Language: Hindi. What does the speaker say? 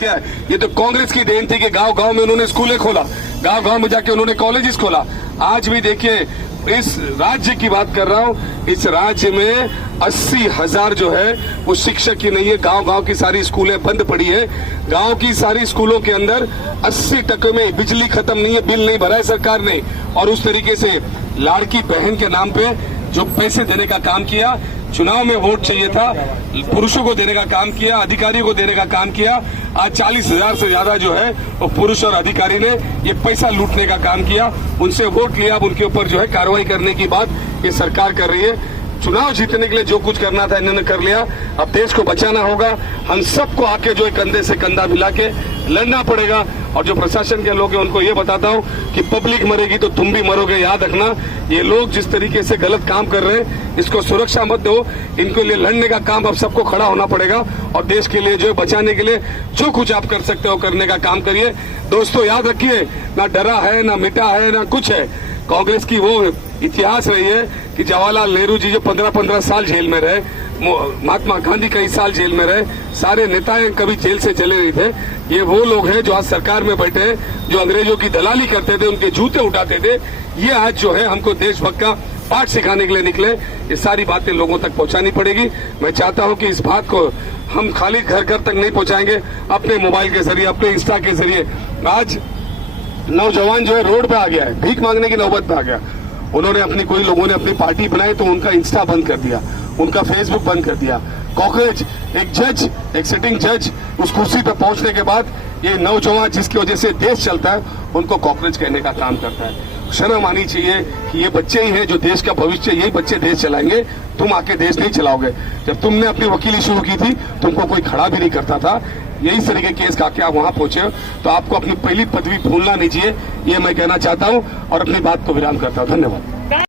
क्या है? ये तो कांग्रेस की देन थी कि गांव गांव में उन्होंने स्कूलें खोला, गांव गांव में जाके उन्होंने कॉलेजेस खोला। आज भी देखिए, इस राज्य की बात कर रहा हूं, इस राज्य में 80,000 जो है वो शिक्षक ही नहीं है। गांव गांव की सारी स्कूलें बंद पड़ी है। गांव की सारी स्कूलों के अंदर 80% में बिजली खत्म नहीं है, बिल नहीं भरा है सरकार ने। और उस तरीके से लाड़की बहन के नाम पे जो पैसे देने का काम किया, चुनाव में वोट चाहिए था, पुरुषों को देने का काम किया, अधिकारियों को देने का काम किया। आज 40,000 से ज्यादा जो है वो पुरुष और अधिकारी ने ये पैसा लूटने का काम किया, उनसे वोट लिया। अब उनके ऊपर जो है कार्रवाई करने की बात ये सरकार कर रही है। चुनाव जीतने के लिए जो कुछ करना था इन्होंने कर लिया। अब देश को बचाना होगा, हम सबको आके जो है कंधे से कंधा मिला के लड़ना पड़ेगा। और जो प्रशासन के लोग हैं उनको ये बताता हूं कि पब्लिक मरेगी तो तुम भी मरोगे, याद रखना। ये लोग जिस तरीके से गलत काम कर रहे हैं, इसको सुरक्षा मत दो। इनके लिए लड़ने का काम अब सबको खड़ा होना पड़ेगा और देश के लिए जो है बचाने के लिए जो कुछ आप कर सकते हो करने का काम करिए। दोस्तों याद रखिए, ना डरा है, ना मिटा है, ना कुछ है। कांग्रेस की वो इतिहास रही है कि जवाहरलाल नेहरू जी जो 15-15 साल जेल में रहे, महात्मा गांधी कई साल जेल में रहे, सारे नेताएं कभी जेल से चले नहीं थे। ये वो लोग हैं जो आज सरकार में बैठे हैं, जो अंग्रेजों की दलाली करते थे, उनके जूते उठाते थे। ये आज जो है हमको देशभक्त का पाठ सिखाने के लिए निकले। ये सारी बातें लोगों तक पहुंचानी पड़ेगी। मैं चाहता हूं कि इस बात को हम खाली घर घर तक नहीं पहुंचाएंगे, अपने मोबाइल के जरिए, अपने इंस्टा के जरिए। आज नौजवान जो है रोड पे आ गया है, भीख मांगने की नौबत पे आ गया। उन्होंने अपनी, कोई लोगों ने अपनी पार्टी बनाई तो उनका इंस्टा बंद कर दिया, उनका फेसबुक बंद कर दिया। कॉकरोच, एक जज, एक सिटिंग जज उस कुर्सी पे पहुंचने के बाद ये नौजवान जिसकी वजह से देश चलता है उनको कॉकरोच कहने का काम करता है। शर्म आनी चाहिए कि ये बच्चे ही हैं जो देश का भविष्य, यही बच्चे देश चलाएंगे। तुम आके देश नहीं चलाओगे। जब तुमने अपनी वकीली शुरू की थी तुमको कोई खड़ा भी नहीं करता था। यही तरीके केस का के आप वहां पहुंचे हो, तो आपको अपनी पहली पदवी भूलना नहीं चाहिए, ये मैं कहना चाहता हूं और अपनी बात को विराम करता हूं। धन्यवाद।